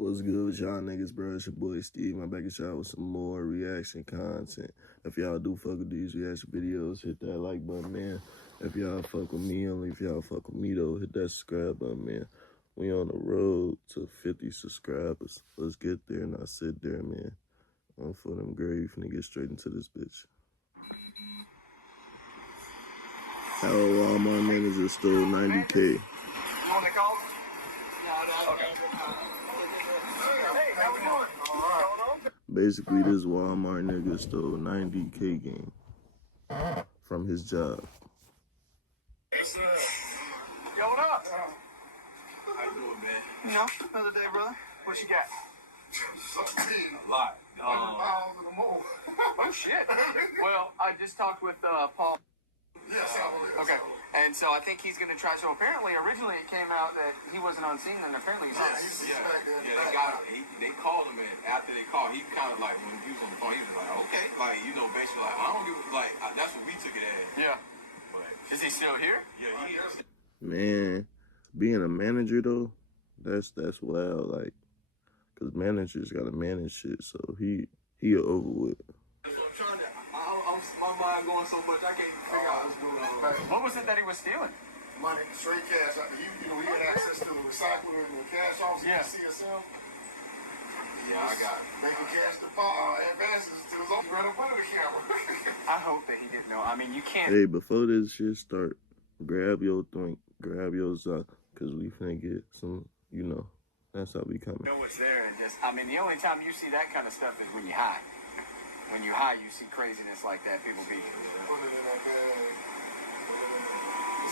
What's good with y'all niggas, bro? It's your boy Steve. I'm back at y'all with some more reaction content. If y'all do fuck with these reaction videos, hit that like button, man. If y'all fuck with me, only if y'all fuck with me, though, hit that subscribe button, man. We on the road to 50 subscribers. Let's get there and I sit there, man. I'm for them grave. Finna get straight into this bitch. How Walmart manager stole 90K. You want to call? Okay. Hey, how we doing? All right. Basically, this Walmart nigga stole 90K game from his job. Hey, sir. Yo, what up? How you doing, man? You know, another day, brother. What you got? A lot. Oh, shit. Well, I just talked with Paul. Yes, Okay. And so I think he's going to try. So apparently, originally it came out that he wasn't on scene, and apparently he's on scene. Yeah, they got him. They called him, and after they called, he kind of like, when he was on the phone, he was like, okay. Like, you know, basically, like, I don't give a, like, that's what we took it as. Yeah. But, Is he still here? yeah, he is. Man, being a manager though, that's wild. Like, cause managers gotta manage shit, so he over with. So I'm trying to, my mind going so much, I can't figure out what's going on. What was it that he was stealing? Money, straight cash. We had access to the recycle and the cash office Yeah. at CSM. Yeah, I got it. Making cash advances to his own right up under the camera. I hope that he didn't know. I mean, you can't. Hey, before this shit start, grab your drink, grab your sock, cause we finna get some, you know, that's how we coming. Know what's there, and just, I mean, the only time you see that kind of stuff is when you high. When you high, you see craziness like that. People be. Put it in that bag.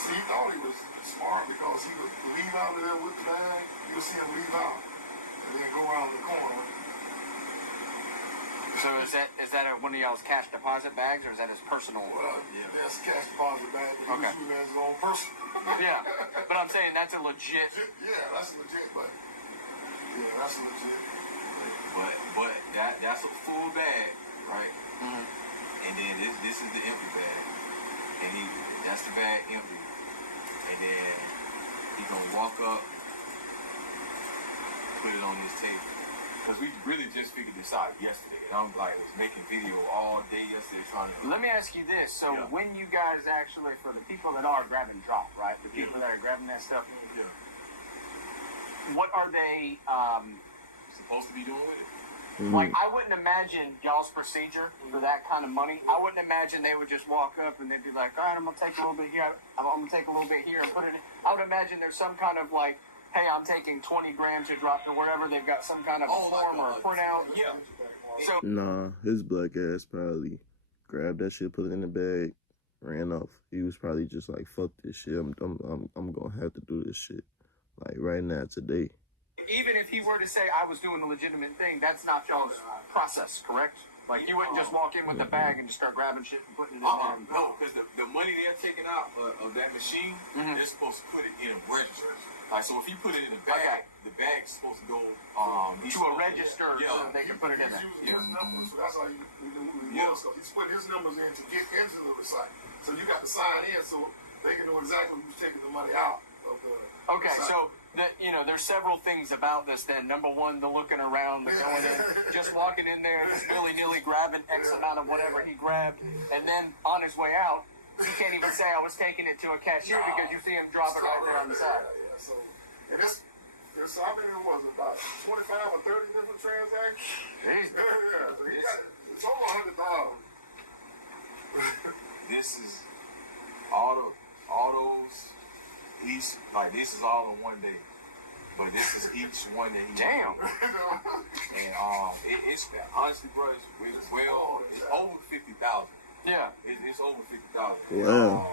See, he thought he was smart because he would leave out of there with the bag. You'll see him leave out and then go around the corner. So is that one of y'all's cash deposit bags, or is that his personal? Well, yeah, that's cash deposit bag. He Okay. was his own person. Yeah, but I'm saying that's a legit. Yeah, that's legit, but yeah, that's legit. But that's a full bag, right? Mhm. And then this is the empty bag. And that's the bag empty. And then he gonna walk up, put it on this table. Because we really just figured this out yesterday. And I'm like, was making video all day yesterday trying to. Let me ask you this: so Yeah. when you guys actually, for the people that are grab and drop, right? The people that are grabbing that stuff, Yeah. what are they? Supposed to be doing with it. Like, I wouldn't imagine y'all's procedure for that kind of money. I wouldn't imagine they would just walk up and they'd be like, all right, I'm going to take a little bit here. I'm going to take a little bit here and put it in. I would imagine there's some kind of like, hey, I'm taking 20 grams to drop to wherever. They've got some kind of a form or a printout. Yeah. So, Nah, his black ass probably grabbed that shit, put it in the bag, ran off. He was probably just like, fuck this shit. I'm gonna have to do this shit like right now today. even if he were to say I was doing the legitimate thing, that's not y'all's process, correct? Like, you wouldn't just walk in with the bag and just start grabbing shit and putting it in there. No, because the money they're taking out of that machine, they're supposed to put it in a register. Like, so if you put it in a bag, the bag's supposed to go To a register so that they can put it in there. He's using his numbers, so that's how you do stuff. He's putting his numbers in to get into the recycle. So you got to sign in so they can know exactly who's taking the money out of the Okay, recycle. so there's several things about this then. Number one, the looking around, the going in, just walking in there, just willy-nilly grabbing X amount of whatever he grabbed, and then on his way out, he can't even say I was taking it to a cashier because you see him drop it right there on the side. Yeah. So, and this, I mean, it was about 25 or 30 different transactions. Jeez. Yeah, so it's over $100. This is all those. Each, like, this is all in one day, but this is each one that he. Damn. And it's honestly, bro, it's over 50,000. Yeah. It's over 50,000. Wow.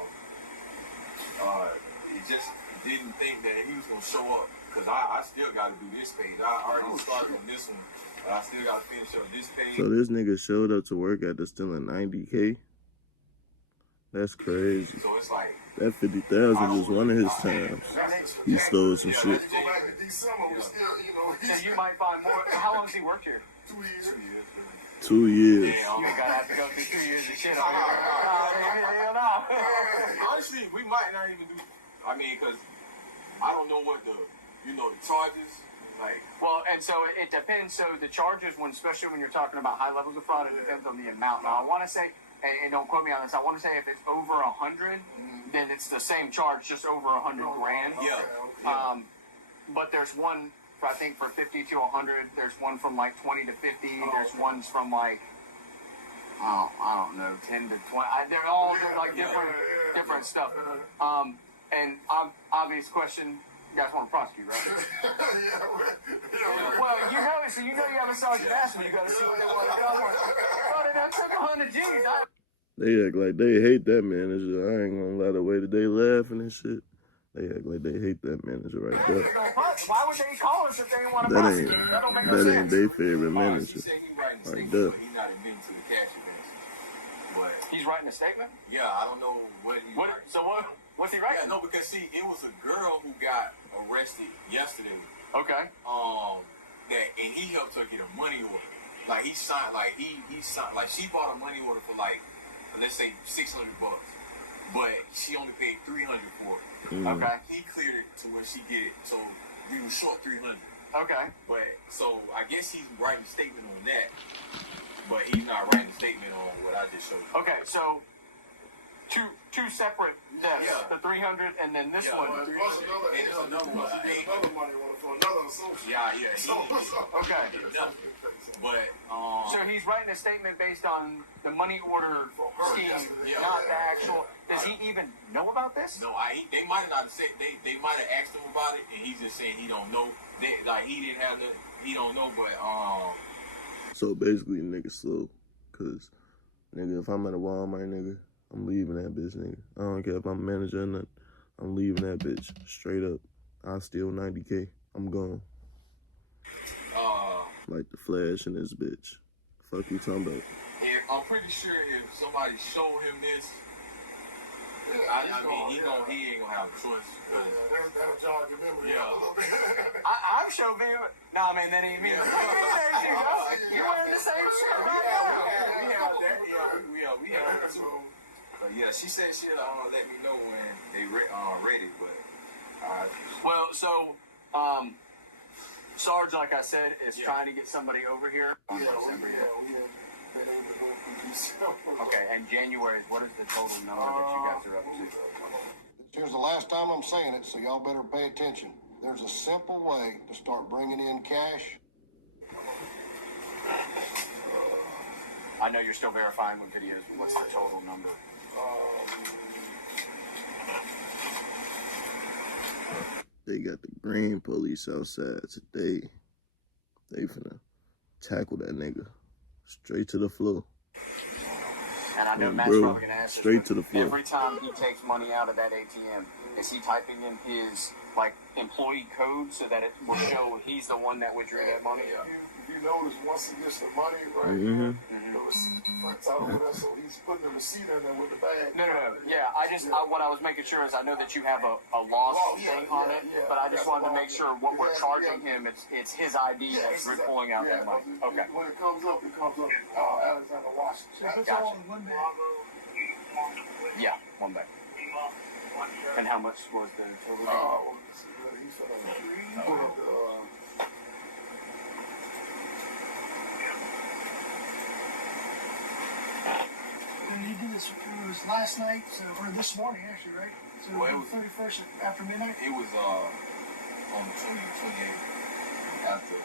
He just didn't think that he was gonna show up because I still got to do this page. I already started on this one, but I still got to finish up this page. So this nigga showed up to work after stealing 90K. That's crazy. So it's like That 50,000 was one of his times. He stole some shit. Go back to December, we still, So you might find more. How long has he worked here? 2 years. 2 years. Yeah, You ain't gotta have to go through 2 years of shit on here. Hell no. honestly, we might not even do. I mean, because I don't know what the charges Like, Well, and so it depends. So the charges, especially when you're talking about high levels of fraud, it depends on the amount. Now, I want to say, and don't quote me on this, I want to say if it's over 100, then it's the same charge, just over 100 grand. yeah. But there's one, I think, for 50 to 100. There's one from like 20 to 50. There's ones from like, I don't know, 10 to 20. They're like different stuff. And obvious question. You guys want to prosecute, right? Well, you know, so you have a sergeant asking, you got to see what they want to go for. But it took 100 G's. They act like they hate that manager. I ain't gonna lie, the way that they laughing and shit. They act like they hate that manager right there. Why would they call us if they didn't want to That prosecute? ain't That don't make no that sense. ain't their favorite She manager. said he writing a Right statement, there. but he's not admitting to the cash advance. But He's writing a statement? yeah, I don't know what he writing. So what's he Yeah, writing? no, because see, it was a girl who got arrested yesterday. Okay. That and he helped her get a money order. Like he signed, like he signed, like she bought a money order for like, let's say $600, but she only paid $300 for it. Okay. He cleared it to where she get it, so we were short $300. Okay. But so I guess he's writing a statement on that, but he's not writing a statement on what I just showed you. Okay. So two separate deaths. Yeah. The 300 and then this Yeah. one. And there's another one. Another money order for another associate. Yeah. He Okay. did nothing. But So he's writing a statement based on the money order scheme, Yeah. not the actual. Does he even know about this? no, they might have not said they might have asked him about it, and he's just saying he don't know. He didn't have he don't know, but So basically, nigga slow. Cause, nigga, if I'm at a Walmart, nigga, I'm leaving that bitch, nigga. I don't care if I'm a manager or not. I'm leaving that bitch. Straight up. I'll steal 90K. I'm gone. Like the Flash in this bitch. Fuck you talking about? and I'm pretty sure if somebody showed him this, I mean he ain't gonna have a choice. That'll jog your memory Yeah. a little bit. I'm sure video. No, I mean, then he means. You're wearing the same shit right now. We have that. Yeah, we have that too. But yeah, she said she'll let me know when they ready. But Well, so, Sarge, like I said, is trying to get somebody over here. We have been able to go through December. Okay, and January, what is the total number that you guys are up to? Here's the last time I'm saying it, so y'all better pay attention. There's a simple way to start bringing in cash. I know you're still verifying with videos, but what's the total number? They got the green police outside today. They finna tackle that nigga straight to the floor. And I know Yeah, Matt's bro, probably gonna ask this, straight but to the floor. every time he takes money out of that ATM, is he typing in his like employee code so that it will show he's the one that withdrew that money? If you notice, once he gets the money right Mhm. here, the receipt prints out over there, so he's putting the receipt in there with the bag. No. Yeah, what I was making sure is I know that you have a loss thing on it, but I just wanted to make sure what we're charging him, it's his ID that's pulling out that money. Okay. When it comes up, Alexander Washington. Gotcha. Yeah, one bag. And how much was the total? He's put up the, And he did this, it was last night, or this morning actually, right? So Well, it the was- 31st after midnight? it was on the 28th after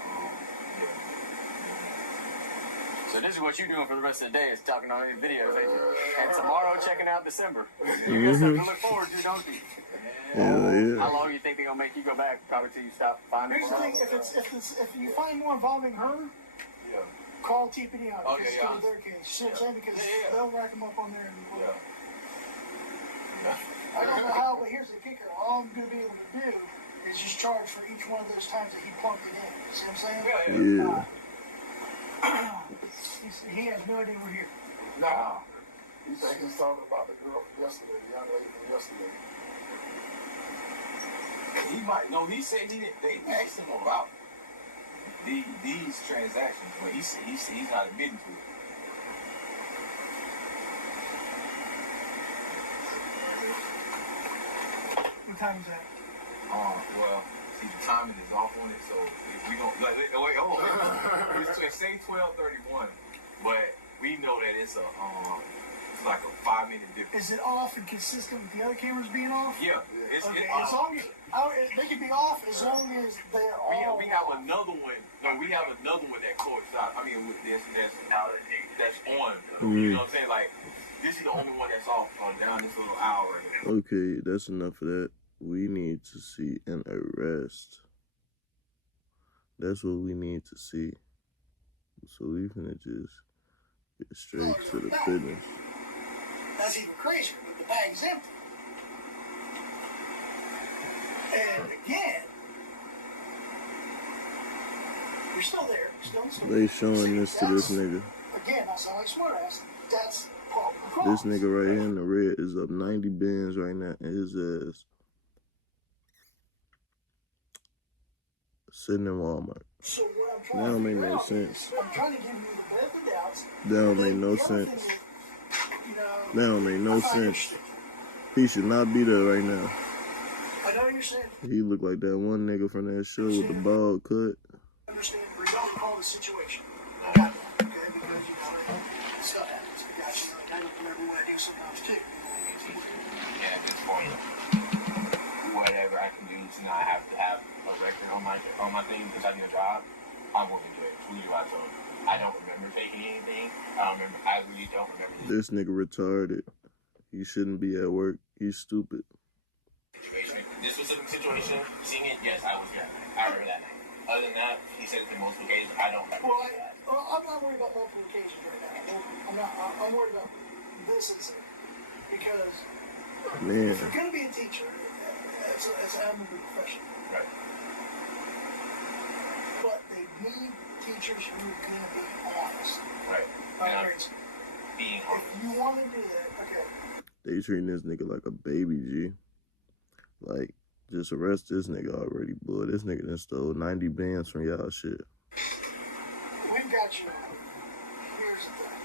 So this is what you're doing for the rest of the day, is talking on any videos, ain't you? And tomorrow checking out December. You got something to look forward to, don't you? Hell How long do you think they're gonna make you go back? Probably till you stop finding Here's the more. thing, if you find more involving her, Yeah. call TPD out. Oh, Because yeah, go to their case. See what I'm saying? Because they'll rack them up on there. I don't know how, but here's the kicker. All I'm going to be able to do is just charge for each one of those times that he plugged it in. You see what I'm saying? Yeah. He has no idea we're here. Nah. You think he's talking about the girl from yesterday, the young lady from yesterday? He might. No, he said he didn't. They asked him about these transactions, but he said he's not admitting to it. What time is that? Well, see the timing is off on it, so if we don't like, wait, hold on. It's say 12:31, but we know that it's it's like a 5-minute difference. Is it off and consistent with the other cameras being off? Yeah, it's Okay, as long as they can be off as long as they're all. we have another one. No, we have another one that coincides. I mean, with this that's on. You know what I'm saying? Like, this is the only one that's off down this little aisle right here. Okay, that's enough of that. We need to see an arrest. That's what we need to see. So we finna just get straight to the business. That's even crazier, but the bag's empty. And again, you're still there. Still They showing this to this nigga. Again, I sound like smartass. That's probably This nigga right here in the red is up 90 bins right now, and his ass sitting in Walmart. So what I'm trying That don't to make figure no out sense. is, I'm trying to give you the benefit of the doubts. That don't make no The other sense. thing is, you know, That don't make no I find sense. it- He should not be there right now. I know you're saying, He look like that one nigga from that show with the bald cut. understand, we don't call the situation. I got that, okay? Because, you know, stuff happens. I got you. I don't remember what I do sometimes, too. Yeah, at this point, whatever I can do to not have to have a record on my thing because I do a job, I'm going to do it. Who do I tell? I don't remember taking anything. I really don't remember This nigga retarded. He shouldn't be at work. He's stupid. situation. This specific situation, seeing it, yes, I was there. I remember that night. Other than that, he said it multiple occasions. I don't remember. Well, I'm not worried about multiple occasions right now. I'm worried about this incident. Because Man, if you're going to be a teacher, it's an admirable profession. Right. But they need teachers who are going to be honest. Right. All And I'm right. being If honest. you want to do that, okay. they treating this nigga like a baby, G. Like, just arrest this nigga already, boy. This nigga done stole 90 bands from y'all shit. We've got you. Here's the thing.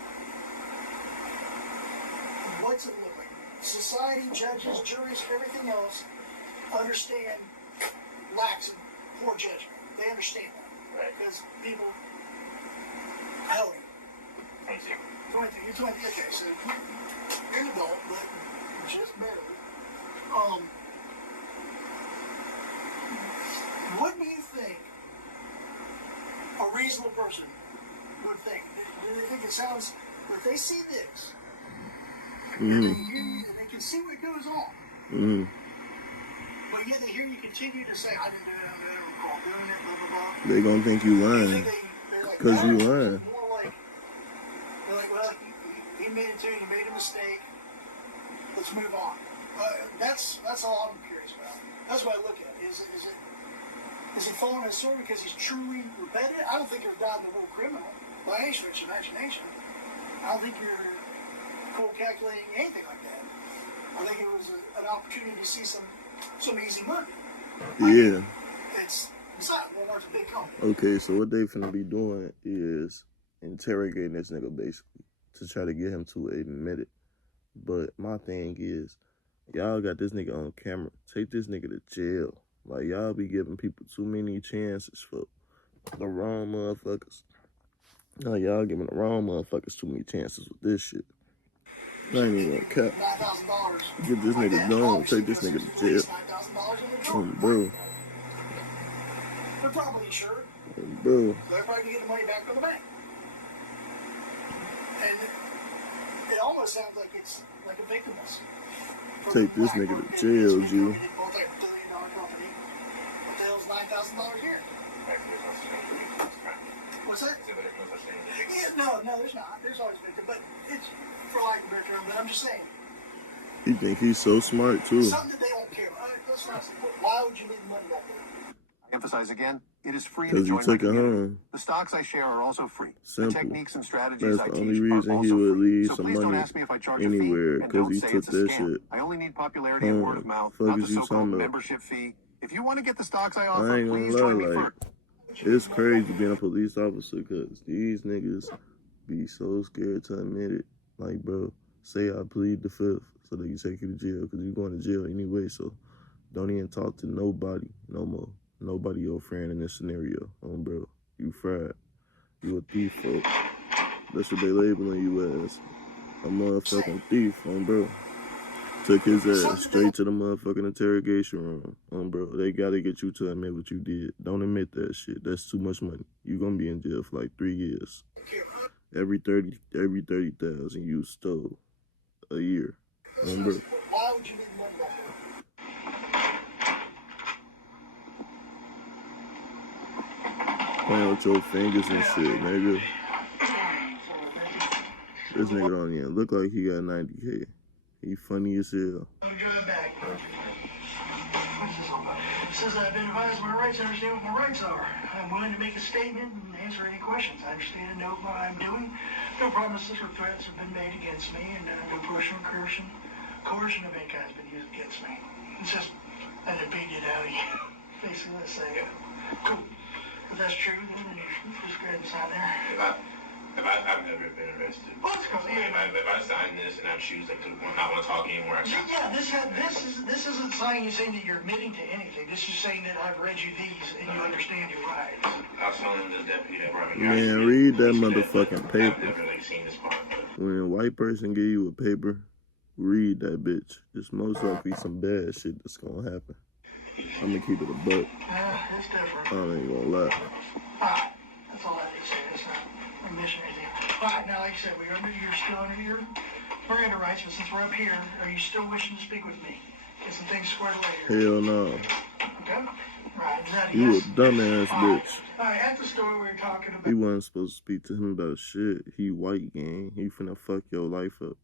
What's it look like? Society, judges, juries, everything else understand lacks in poor judgment. They understand that. Right. Because people, hell, 22. 20, you're 20, okay, so you're an adult, but just barely. What do you think a reasonable person would think? Do they think it sounds, if they see this, and they can see what goes on, but yet they hear you continue to say, I didn't do it, I didn't recall doing it, blah, blah, blah. They gonna think you You lying. think they're like, Cause you "No," or is lying. it more like, they're like, well, he made it too, he made a mistake, let's move on. That's all I'm curious about. That's what I look at. Is he falling on his sword because he's truly repetitive? I don't think you're a god-level criminal by any stretch of imagination. I don't think you're cold calculating anything like that. I think it was an opportunity to see some easy money. Yeah. It's not Walmart's a big company. Okay, so what they finna be doing is interrogating this nigga basically to try to get him to admit it. But my thing is, y'all got this nigga on camera. Take this nigga to jail. Like, y'all be giving people too many chances for the wrong motherfuckers. No, y'all giving the wrong motherfuckers too many chances with this shit. I ain't even gonna cap. $9,000. Get this nigga gone. Take this nigga to jail. $9,000 in the trunk. Bro. They're probably insured. Bro. They're probably going to get the money back from the bank. And it almost sounds like it's like a victimless. Take this nigga to jail, G. $1 billion company. What the hell's $9,000 here? What's that? Yeah, no, there's not. There's always victim, but it's for lack of a better term. But I'm just saying. He think he's so smart too. Something that they don't care about. Let's not. Why would you leave the money back there? I emphasize again, it is free to Because you join my took it community. home. The stocks I share are also free. Simple. The techniques and strategies That's I the only teach reason are he also would free. leave So some please don't money ask me if I charge anywhere, a fee, and 'cause don't he say took it's a that scam. shit I only need popularity and word of mouth, not the Fuck is you so-called talking about? membership fee. If you want to get the stocks I I offer, ain't please gonna join me lie, like, first. it's crazy being a police officer because these niggas be so scared to admit it. Like, bro, say I plead the fifth so they can take you to jail because you going to jail anyway, so don't even talk to nobody no more. Nobody your friend in this scenario, bro. You fried. You a thief, folks. That's what they labeling you as. A motherfucking thief, bro. Took his ass straight to the motherfucking interrogation room, bro. They gotta get you to admit what you did. Don't admit that shit. That's too much money. You gonna be in jail for like 3 years. Every 30,000 you stole a year, bro. Why would you need money back there? Playing with your fingers and shit, nigga. This nigga don't even look like he got 90K. He funny as hell. What is this all about? It says I've been advised of my rights. I understand what my rights are. I'm willing to make a statement and answer any questions. I understand and know what I'm doing. No promises or threats have been made against me, and no personal coercion of any kind has been used against me. It's just I didn't beat it out of you. Basically, let's say, cool. If that's true, then just go ahead and sign there. I've never been arrested. Well, that's cool. Yeah. If I sign this and I choose like to not want to talk anymore, Yeah, this isn't signing you saying that you're admitting to anything. This is saying that I've read you these and you understand your rights. I was telling the deputy that brought me. Man, read that motherfucking paper. I've never like seen this part. When a white person give you a paper, read that bitch. It's most likely some bad shit that's gonna happen. I'm gonna keep it a buck. Yeah, it's different. I ain't gonna lie. Alright, that's all I need to say. That's not a mission or anything. Alright, now like I said, you're still under your Miranda rights, but since we're up here, are you still wishing to speak with me? Get some things squared away here. Hell no. Okay? Right, is that a You a yes? dumbass bitch. Alright, at the store we were talking about. He wasn't supposed to speak to him about shit. He white, gang. He finna fuck your life up.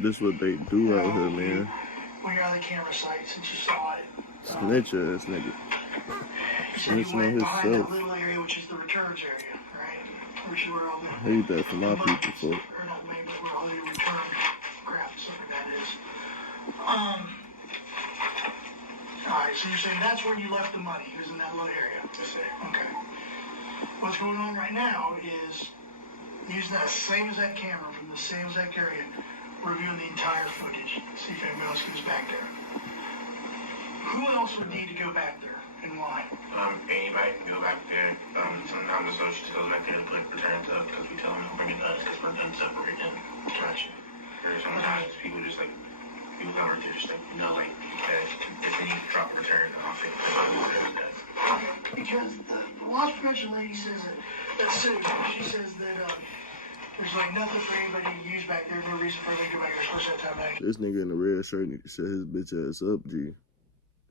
This what they do out here, man. When you're on the camera site, since you saw it. Snitch ass nigga. You said you Snitching on went behind himself. that little area, which is the returns area, right? Which is where all the... I hate that for my people, folks. Or not maybe, but where all the return crap and stuff like that is. Alright, so you're saying that's where you left the money. It was in that little area. That's it. Okay. What's going on right now is using that same exact camera from the same exact area, reviewing the entire footage, see if anybody else goes back there. Who else would need to go back there and why? Anybody can go back there. Sometimes the associates goes back there to put returns up because we tell them to bring it to us because we're done separated and Gotcha. or sometimes people just like people come over just like like if they need to drop a return, I'll say Because the loss prevention lady says that Sue, she says that there's like nothing for anybody to use back there, no reason for anybody to go back there, especially that time of night. This nigga in the red shirt need to shut his bitch ass up, G.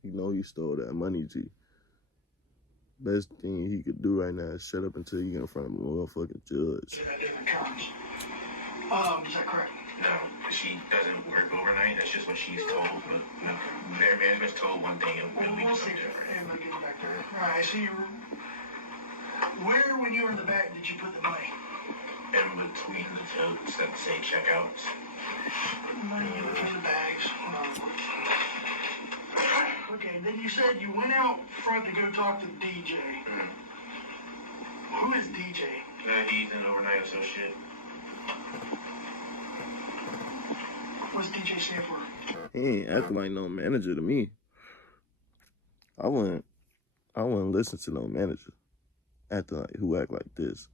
You know he stole that money, G. Best thing he could do right now is shut up until you get in front of a motherfucking judge. Is that correct? No, she doesn't work overnight. That's just what she's told. Their management's told one thing and we do something different. And we'll get back there. Alright, so where, when you were in the back, did you put the money? In between the totes that say checkouts. Money in between the bags. Okay, then you said you went out front to go talk to DJ. Who is DJ? He's an overnight associate. What's DJ stand for? He ain't acting like no manager to me. I wouldn't listen to no manager acting like who act like this.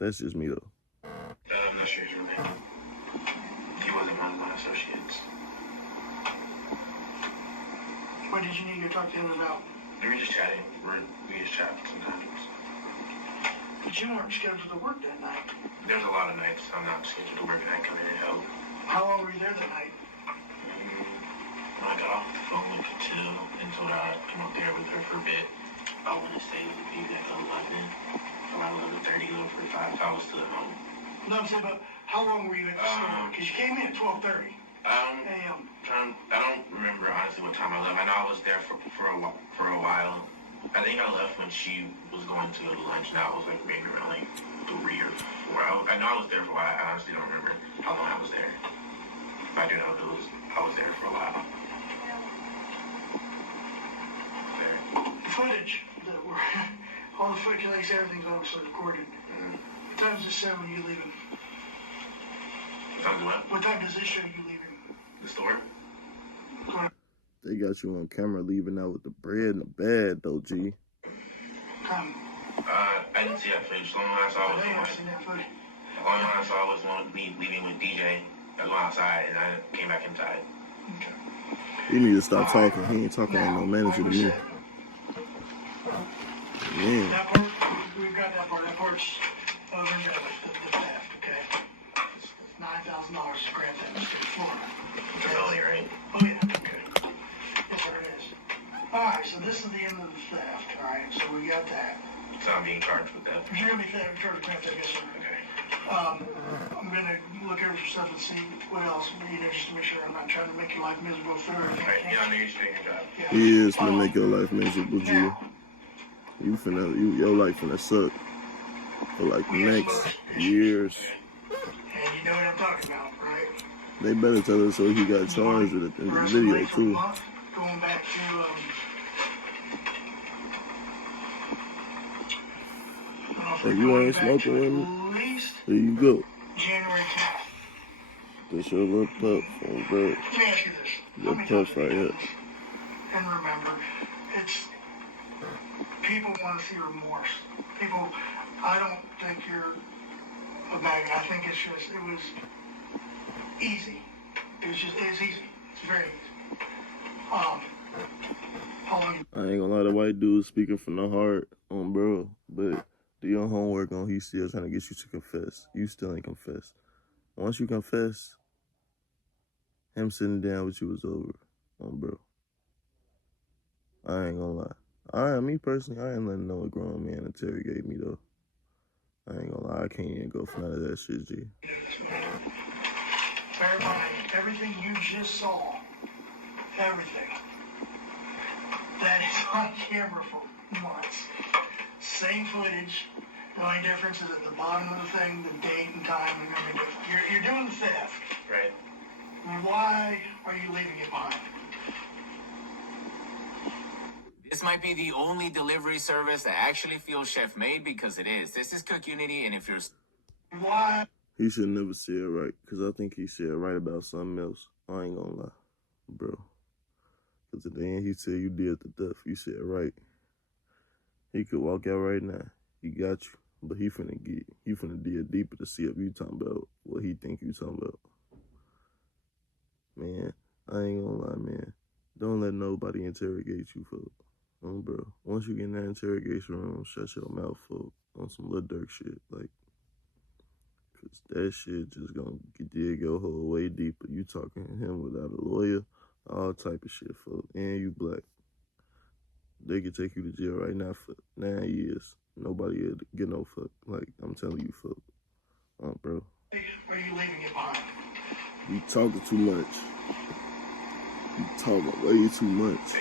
That's just me though. I'm not sure his real name. He wasn't one of my associates. What did you need to talk to him about? We were just chatting. We just chat sometimes. But you weren't scheduled to work that night. There's a lot of nights I'm not scheduled to work and I come in and help. How long were you there that night? I got off the phone with Katil and told her I'd come up there with her for a bit. I want to stay with you at 11. Around 11:30, 11:45, I was still at home. No, I'm saying, but how long were you at the store? Because you came in at 12:30 a.m. I don't remember honestly what time I left. I know I was there for a while. I think I left when she was going to go to lunch. Now it was like maybe around like 3 or 4. I know I was there for a while. I honestly don't remember how long I was there. But I do know I was there for a while. There. Footage that were all the footage, like I said, everything's obviously recorded. What time does this show you leaving? What time does this show you leaving? The store? They got you on camera leaving out with the bread in the bag though, G. come? I didn't see that footage. The only one I saw was They the have one. seen that footage. The only one I saw was one of me leaving with DJ. I went outside and I came back inside. Okay. He need to stop talking. He ain't talking like no manager to me. That Man, part, we've got that part. That part's over in the theft, okay? It's $9,000 to grant that in Florida. Really, right? Oh, yeah, okay. Yes, sir, it is. All right, so this is the end of the theft, all right? So we got that. So I'm being charged with that. You're going to be charged with grant theft, yes, sir. Okay. I'm going to look over some stuff and see what else, just to make sure I'm not trying to make your life miserable through it. Right. Yeah, I know you're just doing your job. Yeah. he is gonna make your life miserable, G. Now, Your life finna suck for like the next years. and you know what I'm talking about, right? They better tell us so he got charged in the video too. Going back to, If you ain't smoking with me, at least there you go. January 10th. This your little pup from bro. Let me ask you this. Your pup right here. And remember, it's people want to see remorse. People, I don't think you're a bad guy. I think it's just, it was easy. It's easy. It's very easy. How long I ain't gonna lie, the white dude speaking from the heart on bro, but do your homework on he still trying to get you to confess. You still ain't confessed. Once you confess, him sitting down with you was over on bro. I ain't gonna lie. Me personally, I ain't letting no grown man interrogate me though. I ain't gonna lie, I can't even go for none of that shit, G. bear in mind, everything you just saw, everything, that is on camera for months. Same footage. The only difference is at the bottom of the thing, the date and time are going to be different. You're doing the theft. Right. Why are you leaving it behind? This might be the only delivery service that actually feels chef made, because it is. This is Cook Unity, and if you're... Why? He should never say it right, because I think he said right about something else. I ain't gonna lie, bro. Because at the end, he said you did the theft. You said right. He could walk out right now. He got you. But he finna dig deeper to see if you talking about what he think you talking about. Man, I ain't gonna lie, man. Don't let nobody interrogate you, folk. Bro. Once you get in that interrogation room, shut your mouth, folk, on some Lil Durk shit. Like, cause that shit just gonna dig your hole way deeper. You talking to him without a lawyer, all type of shit, folk. And you black. They could take you to jail right now for 9 years. Nobody will get no fuck. Like, I'm telling you, fuck. Bro. Are you leaving it behind? You talking too much. You talking way too much.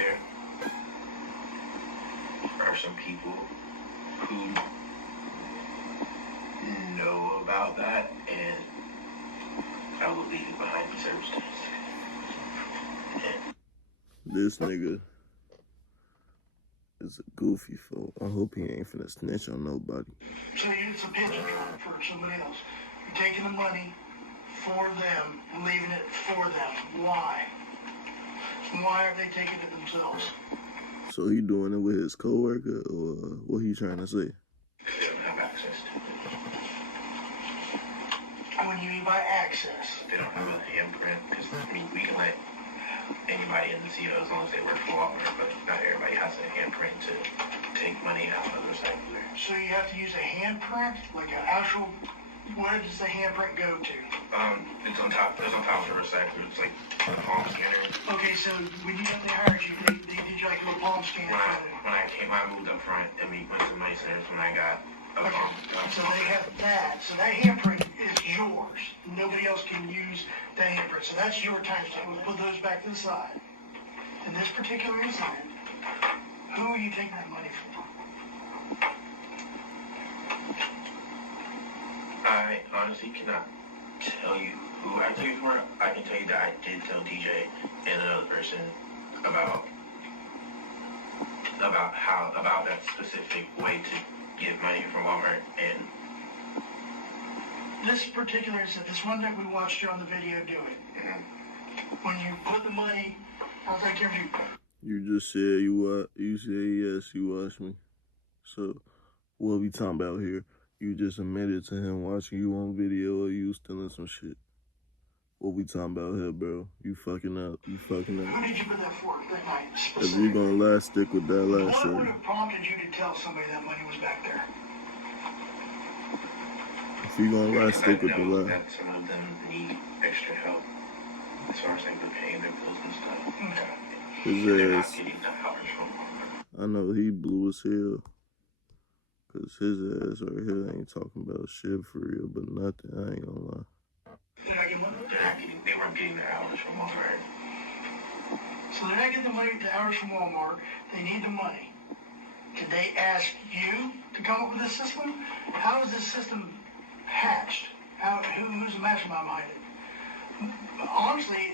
There are some people who know about that, and I will leave it behind the circumstance. This nigga is a goofy fool. I hope he ain't finna snitch on nobody. So it's a picture for somebody else. You're taking the money for them and leaving it for them. Why? Why are they taking it themselves? So he doing it with his coworker, or what he trying to say? They don't have access to it. When you mean by access? They don't have a handprint, because, I mean, we can let anybody in the CO as long as they work for Walmart, but not everybody has a handprint to take money out of the recycler. So you have to use a handprint? Like an actual, where does the handprint go to? It's on top of the recycler. It's like a palm scanner. Okay, so when they hired you, they did you like a little palm scanner? When I moved up front and we went to the money centers when I got a palm. So they have that. So that handprint is yours. Nobody else can use that handprint. So that's your timestamp. We'll put those back to the side. In this particular incident, who are you taking that money for? I honestly cannot tell you who I took it for. I can tell you that I did tell DJ and another person about that specific way to get money from Walmart. And This particular incident, this one that we watched you on the video do it. When you put the money, I'll take care of you. You just said you said yes, you watched me. So, what we talking about here? You just admitted to him watching you on video or you stealing some shit. What we talking about here, bro? You fucking up. You fucking up. Who did you put that for that night? If you gonna lie, stick with that last What shirt. would have prompted you to tell somebody that money was back there? If you gonna lie, Because stick I with the know lie. that some of them need extra help as far as like paying their bills and stuff. Okay. They're not His ass, getting the hours from Walmart. I know he blue as hell. Cause his ass right here ain't talking about shit for real, but nothing. I ain't gonna lie. They're not getting money. They weren't getting their hours from Walmart. So they're not getting the money, the hours from Walmart. They need the money. Did they ask you to come up with this system? How is this system hatched? Who's the mastermind behind it? Honestly,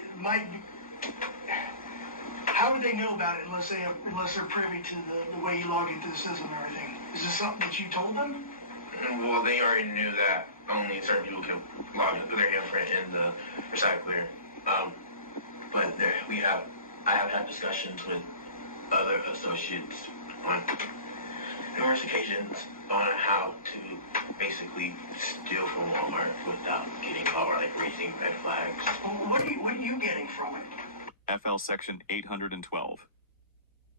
how would they know about it unless they're privy to the way you log into the system and everything? Is this something that you told them? Well, they already knew that only certain people can log in, put their handprint in the recycler. But I have had discussions with other associates on numerous occasions on how to basically steal from Walmart without getting caught or like raising red flags. Well, what are you getting from it? FL Section 812.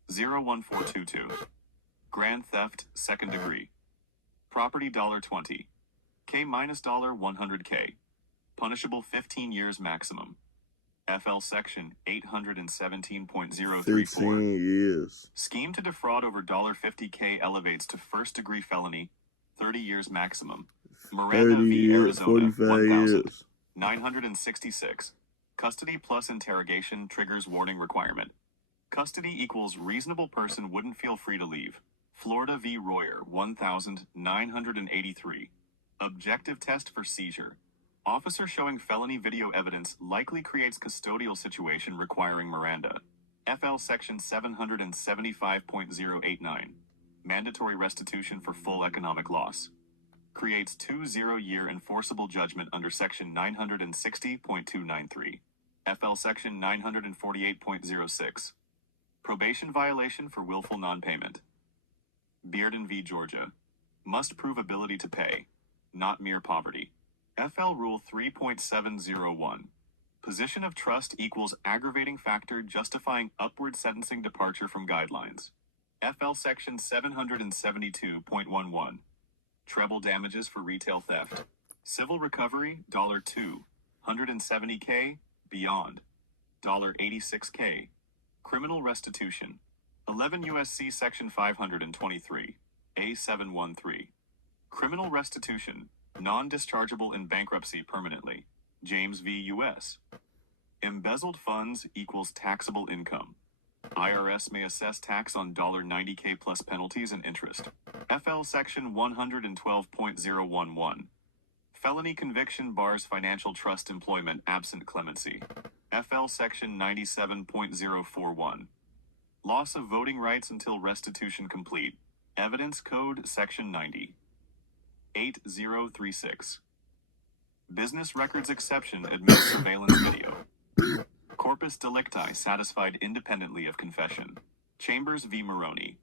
01422. Grand theft, second degree. Property $20. K minus $100K. Punishable 15 years maximum. FL Section 817.034. 15 years. Scheme to defraud over $50K elevates to first degree felony, 30 years maximum. Miranda 30 v. years, Arizona, 45 years. 966. Custody plus interrogation triggers warning requirement. Custody equals reasonable person wouldn't feel free to leave. Florida v. Royer, 1983. Objective test for seizure. Officer showing felony video evidence likely creates custodial situation requiring Miranda. FL Section 775.089. Mandatory restitution for full economic loss. Creates 2 0-year enforceable judgment under Section 960.293. FL Section 948.06. Probation violation for willful non-payment. Bearden v. Georgia. Must prove ability to pay, not mere poverty. FL Rule 3.701. Position of trust equals aggravating factor justifying upward sentencing departure from guidelines. FL Section 772.11. Treble damages for retail theft. Civil recovery, $2. 170K, beyond. $86K. Criminal restitution. 11 U.S.C. Section 523. A713. Criminal restitution. Non-dischargeable in bankruptcy permanently. James v. U.S. Embezzled funds equals taxable income. IRS may assess tax on $90K plus penalties and interest. FL Section 112.011. Felony conviction bars financial trust employment absent clemency. FL Section 97.041. Loss of voting rights until restitution complete. Evidence Code Section 90. 8036. Business records exception admits surveillance video. Corpus delicti satisfied independently of confession. Chambers v. Maroney.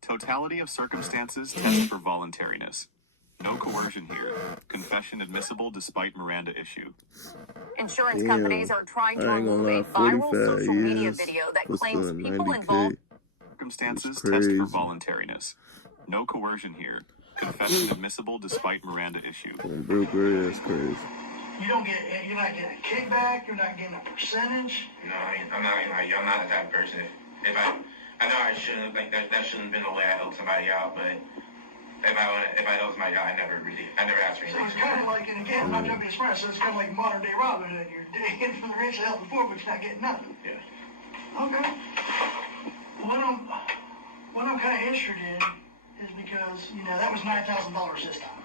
Totality of circumstances test for voluntariness. No coercion here. Confession admissible despite Miranda issue. Insurance companies are trying to remove a viral social media video that claims people involved. Circumstances test for voluntariness. No coercion here. Confession admissible despite Miranda issue. That's crazy. You're not getting a kickback. You're not getting a percentage. No, I'm not the type of person. If I know I shouldn't, like that shouldn't have been the way I helped somebody out, but if I helped somebody out, I never asked for So anything. it's kind of like, and again, I'm not trying to be smart, so it's kind of like modern day Robin Hood. You're getting from the rich to help the poor, but you're not getting nothing. Yeah. Okay. What I'm kind of interested in is because, that was $9,000 this time.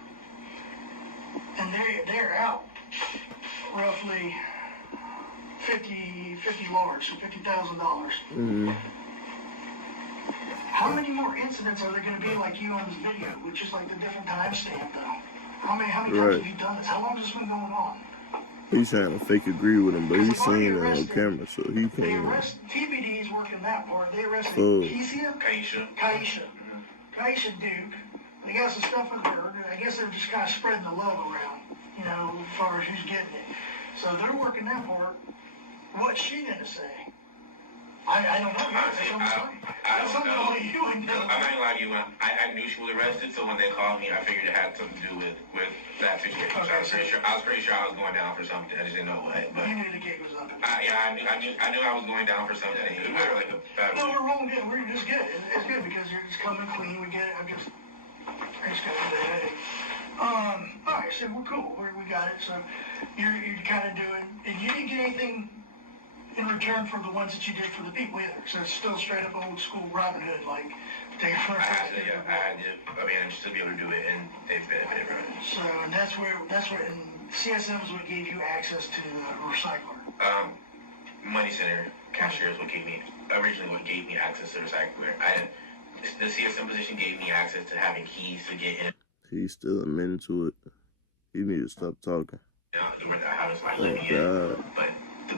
And they're out roughly 50 large, so $50,000. Mm-hmm. How many more incidents are there going to be like you on this video, which is like the different timestamp though? How many times have you done this? How long has this been going on? He's trying to fake agree with him, but he's seeing it on camera, so he They can't. arrest TBD's working that part. They arrested Oh. Kaisha. Kaisha. Kaisha. Aisha Duke. They got some stuff in there. I guess they're just kind of spreading the love around, you know, as far as who's getting it. So they're working that for her. What's she gonna say? I don't know. Honestly, I don't know. Only you would know. I'm not gonna lie to you. I knew she was arrested, so when they called me, I figured it had something to do with that situation. Okay, So I was pretty sure I was going down for something. I just didn't know what. But You knew the gig was up. I knew I was going down for something. It was like a bad No, we're wrong. Good. We're just good. It's good because you're just coming clean. We get it. I just got the headache. All right, so we're cool. We got it. So you're kind of doing, and you didn't get anything in return for the ones that you did for the people either. So it's still straight up old school Robin Hood, like take it for I had to manage to be able to do it, and they've benefited from it. So, and that's where, and CSM is what gave you access to the recycler. Money Center cashier is what gave me access to the recycler. The CSM position gave me access to having keys to get in. He's still admitting to it. He need to stop talking. The house might let me in, but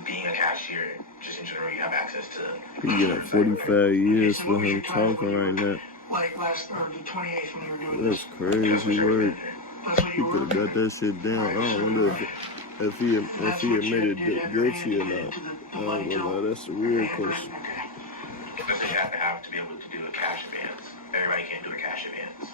being a cashier, just in general, you have access to. He getting 45 years for him talking right now. Like last, or the 28th when you were doing That's crazy work. He could have got that shit down. I don't wonder if he admitted guilty or not. I ain't gonna lie, that's a weird question. Because you have to be able to do a cash advance. Everybody can't do a cash advance.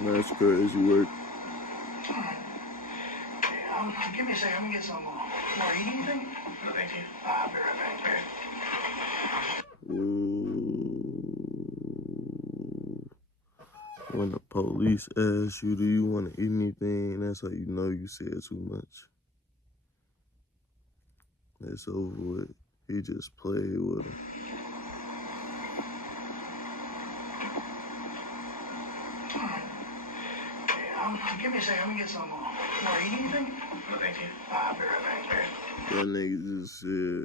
That's crazy work. Give me a second. Let me get some more. Eat anything? No, thank you. I'll be right back. When the police ask you, do you want to eat anything, that's how you know you said too much. It's over with. He just played with him. Give me a second. Let me get some more. Eat anything? No, thank you. I'll be right back. That nigga just said,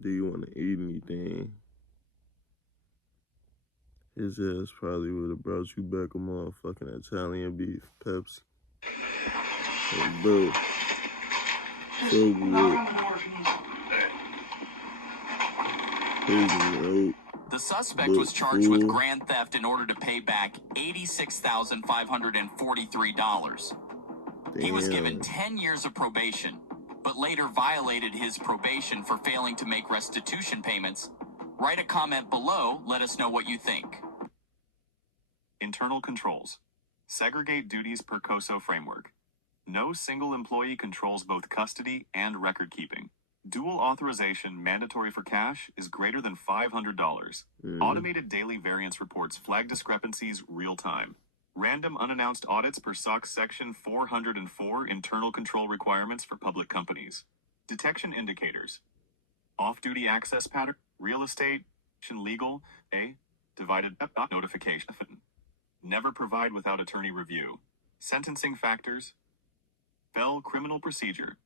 do you want to eat anything? His ass probably would have brought you back a motherfucking Italian beef, Pepsi. Hey, bro. So good. The suspect was charged with grand theft in order to pay back $86,543. He was given 10 years of probation, but later violated his probation for failing to make restitution payments. Write a comment below. Let us know what you think. Internal controls. Segregate duties per COSO framework. No single employee controls both custody and record keeping. Dual authorization mandatory for cash is greater than $500. Automated daily variance reports flag discrepancies real time. Random unannounced audits per SOX Section 404 internal control requirements for public companies. Detection indicators. Off-duty access pattern, real estate, legal, divided notification. Never provide without attorney review. Sentencing factors. Fell criminal procedure.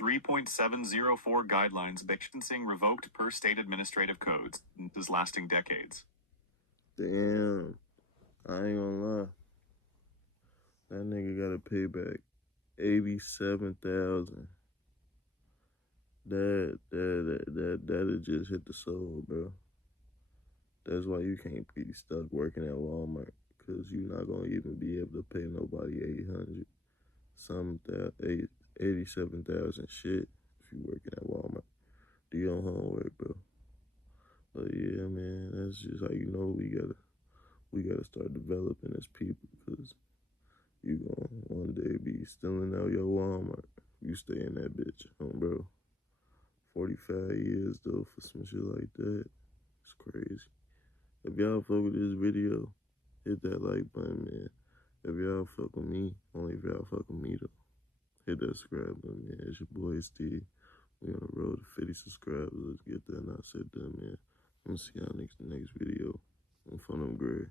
3.704 guidelines sentencing revoked per state administrative codes is lasting decades. Damn. I ain't gonna lie. That nigga gotta pay back $87,000. That'll just hit the soul, bro. That's why you can't be stuck working at Walmart, cause you're not gonna even be able to pay nobody $87,000 shit if you working at Walmart. Do your homework, bro. But yeah, man, that's just how you know we gotta start developing as people, cause you gonna one day be stealing out your Walmart. You stay in that bitch, bro. 45 years though for some shit like that. It's crazy. If y'all fuck with this video, hit that like button, man. If y'all fuck with me, only if y'all fuck with me though, hit that subscribe button, man. It's your boy Steve. We on the road to 50 subscribers. Let's get that. And I said that, man. I'm gonna see y'all next video. I'm Fun Gray.